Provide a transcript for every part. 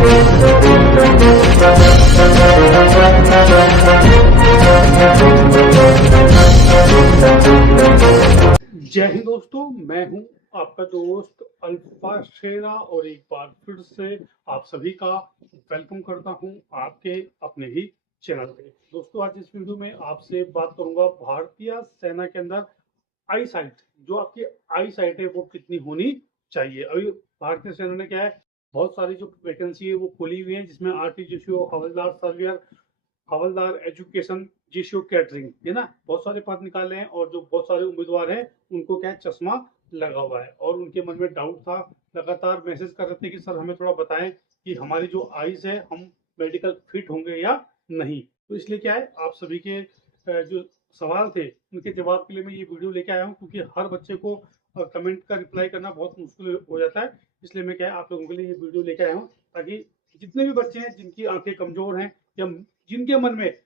जय हिंद दोस्तों, मैं हूं आपका दोस्त अल्फा शेरा और एक बार फिर से आप सभी का वेलकम करता हूं आपके अपने ही चैनल पे। दोस्तों, आज इस वीडियो में आपसे बात करूंगा भारतीय सेना के अंदर आई साइट, जो आपकी आई साइट है वो कितनी होनी चाहिए। अभी भारतीय सेना ने क्या है, बहुत सारी जो वैकेंसी है वो खुली हुई है, जिसमें आरटीजीएसओ, हवलदार सर्वेयर, हवलदार एजुकेशन, जीशो कैटरिंग, है ना, बहुत सारे पद निकाले हैं। और जो बहुत सारे उम्मीदवार हैं उनको क्या चश्मा लगा हुआ है और उनके मन में डाउट था, लगातार मैसेज कर रहे थे कि सर हमें थोड़ा बताएं कि हमारी जो आईज है हम मेडिकल फिट होंगे या नहीं। तो इसलिए क्या है, आप सभी के जो सवाल थे उनके जवाब के लिए मैं ये वीडियो लेके आया हूँ, क्योंकि हर बच्चे को कमेंट का रिप्लाई करना बहुत मुश्किल हो जाता है। इसलिए मैं क्या है, आप लोगों के लिए ये वीडियो लेके आया हूँ, ताकि जितने भी बच्चे हैं जिनकी आंखें कमजोर हैं या जिनके मन में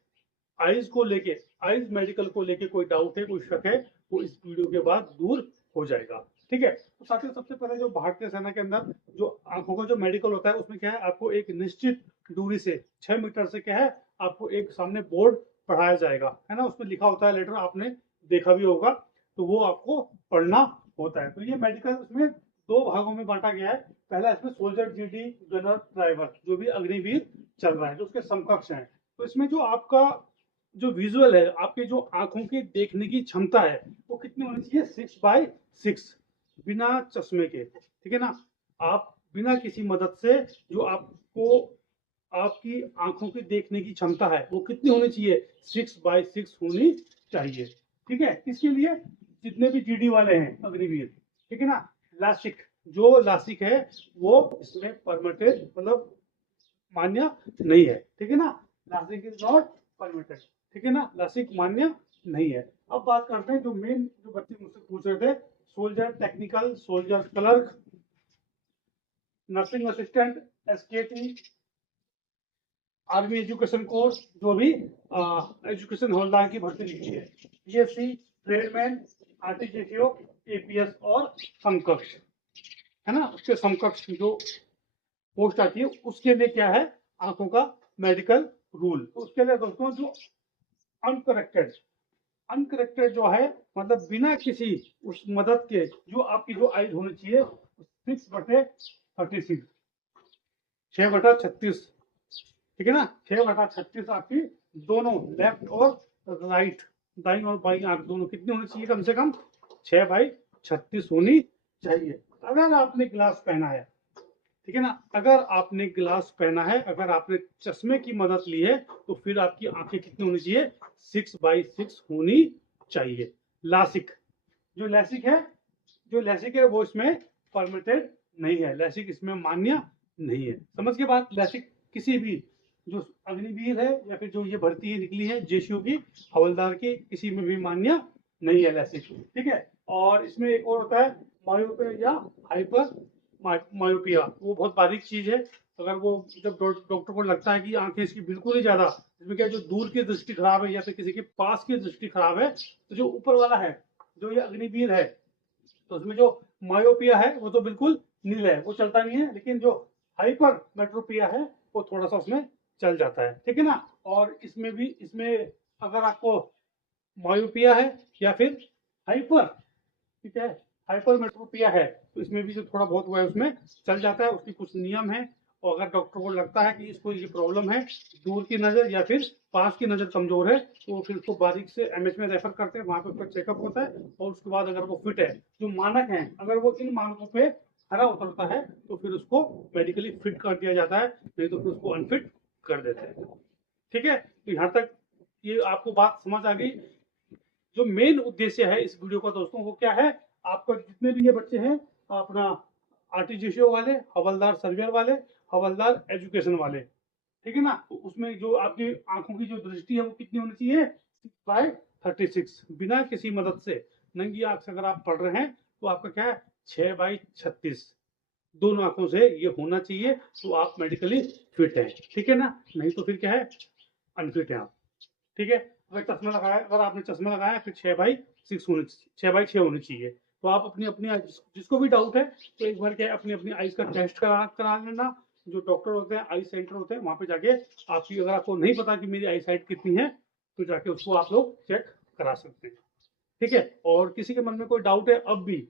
आइज को लेके, आइज मेडिकल को लेके कोई डाउट है, कोई शक है, वो इस वीडियो के बाद दूर हो जाएगा। ठीक है। तो साथियों, सबसे पहले जो भारतीय सेना के अंदर जो आंखों का जो मेडिकल होता है, उसमें क्या है, आपको एक निश्चित दूरी से 6 मीटर से क्या है, आपको एक सामने बोर्ड पढ़ाया जाएगा, है ना, उसमें लिखा होता है लेटर, आपने देखा भी होगा, तो वो आपको पढ़ना होता है। तो ये मेडिकल इसमें दो भागों में बांटा गया है। पहला इसमें सोल्जर, जीडी, गनर, ड्राइवर, जो भी अग्निवीर चल रहा है, जो उसके समकक्ष है। तो इसमें जो आपका जो विजुअल है, आपके जो आंखों की देखने की क्षमता है, वो कितनी होनी चाहिए, 6x6, बिना चश्मे के। ठीक है ना, आप बिना किसी मदद से जो आपको आपकी आंखों की देखने की क्षमता है वो कितनी होनी चाहिए, 6x6 होनी चाहिए। ठीक है। इसके लिए जितने भी जीडी वाले हैं अग्निवीर, ठीक है ना, लासिक, जो लासिक है वो इसमें परमिटेड, मतलब मान्य नहीं है। ठीक है ना, लासिक इज नॉट परमिटेड। ठीक है ना, लासिक मान्य नहीं है। अब बात करते हैं जो मेन, जो बच्चे मुझसे पूछ रहे थे, soldier technical, soldier clerk, nursing assistant, एसकेटी, army education course, जो भी एजुकेशन हवलदार की भर्ती निकली है, पीएससी, ट्रेडमैन, आरटीजीएसओ, एपीएस और समकक्ष, है ना, उसके समकक्ष जो पोस्ट आती है उसके लिए क्या है, आंखों का मेडिकल रूल। तो उसके लिए दोस्तों जो अनकरेक्टेड, अनकरेक्टेड जो है, मतलब बिना किसी उस मदद के, जो आपकी जो आइज होनी चाहिए 6/36, 6/36। ठीक है ना, 6/36 आपकी दोनों लेफ्ट और राइट, दाईं और बाईं आंख दोनों कितनी होनी चाहिए, कम से कम 6/36 होनी चाहिए। अगर आपने ग्लास पहना है, ठीक है ना, अगर आपने ग्लास पहना है, अगर आपने चश्मे की मदद ली है, तो फिर आपकी आंखें कितनी होनी चाहिए, 6/6 होनी चाहिए। लासिक, जो लैसिक है, जो लैसिक है वो इसमें परमिटेड नहीं है, लैसिक इसमें मान्य नहीं है। समझ के बाद, लैसिक किसी भी जो अग्निवीर है या फिर जो ये भर्ती निकली है जेसीओ की, हवलदार की, किसी में भी मान्य नहीं है लैसिक। ठीक है। और इसमें एक और होता है मायोपिया या हाइपर मायोपिया, वो बहुत बारीक चीज है। अगर वो जब डॉक्टर को लगता है कि आंखें इसकी बिल्कुल ही ज्यादा, इसमें क्या, जो दूर की दृष्टि खराब है या फिर किसी के पास की दृष्टि खराब है, तो जो ऊपर वाला है, जो ये अग्निवीर है, तो उसमें जो मायोपिया है वो तो बिल्कुल नील है, वो चलता नहीं है। लेकिन जो हाइपर मेट्रोपिया है वो थोड़ा सा उसमें चल जाता है। ठीक है ना। और इसमें भी, इसमें अगर आपको मायोपिया है या फिर हाइपर, ठीक है, हाइपरमेट्रोपिया है, तो इसमें भी जो थोड़ा बहुत हुआ है उसमें चल जाता है। उसकी कुछ नियम है, और अगर डॉक्टर को लगता है कि इसको ये प्रॉब्लम है, दूर की नजर या फिर पास की नजर कमजोर है, तो फिर उसको बारीक से एमएच में रेफर करते हैं, वहां पे उसका चेकअप होता है, और उसके बाद अगर वो फिट है, जो मानक है, अगर वो इन मानकों पे खरा उतरता है, तो फिर उसको मेडिकली फिट कर दिया जाता है, नहीं तो फिर उसको अनफिट कर देते हैं। ठीक है। तो यहाँ तक ये आपको बात समझ आ गई। जो मेन उद्देश्य है इस वीडियो का दोस्तों, वो क्या है, आपको जितने भी ये बच्चे हैं, अपना आरटीजीएसओ वाले, हवलदार सर्वेयर वाले, हवलदार एजुकेशन वाले, ठीक है ना, तो उसमें जो आपकी आंखों की जो दृष्टि है वो कितनी होनी चाहिए, 6/36, बिना किसी मदद से, नंगी आंख से अगर आप पढ़ रहे हैं तो आपका क्या है, 6/36, दोनों आंखों से ये होना चाहिए, तो आप मेडिकली फिट है। ठीक है ना, नहीं तो फिर क्या है, अनफिट है आप। ठीक है। अगर चश्मा लगाया, अगर आपने चश्मा लगाया, फिर 6/6 होनी, 6/6 होनी चाहिए। तो आप अपनी अपनी जिसको भी डाउट है, तो एक बार क्या है, अपनी अपनी आईज का टेस्ट करा करा लेना, जो डॉक्टर होते हैं, आई सेंटर होते हैं, वहां पे जाके आपकी, अगर आपको नहीं पता कि मेरी आई साइट कितनी है, तो जाके उसको आप लोग चेक करा सकते हैं। ठीक है। और किसी के मन में कोई डाउट है अब भी,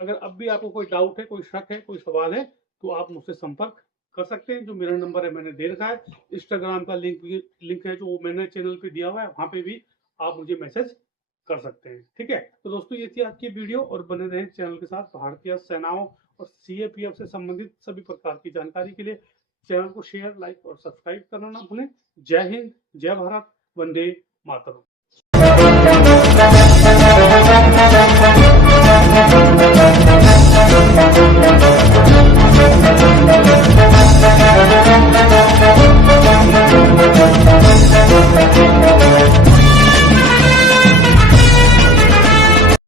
अगर अब भी आपको कोई डाउट है, कोई शक है, कोई सवाल है, तो आप मुझसे संपर्क कर सकते हैं। जो मेरा नंबर है मैंने दे रखा है, इंस्टाग्राम का लिंक है जो मैंने चैनल पे दिया हुआ है, वहां पे भी आप मुझे मैसेज कर सकते हैं। ठीक है। तो दोस्तों ये थी आज की वीडियो, और बने रहें चैनल के साथ। भारतीय सेनाओं और सीएपीएफ से संबंधित सभी प्रकार की जानकारी के लिए चैनल को शेयर, लाइक और सब्सक्राइब करना ना भूलें। जय हिंद, जय भारत, वंदे मातरम।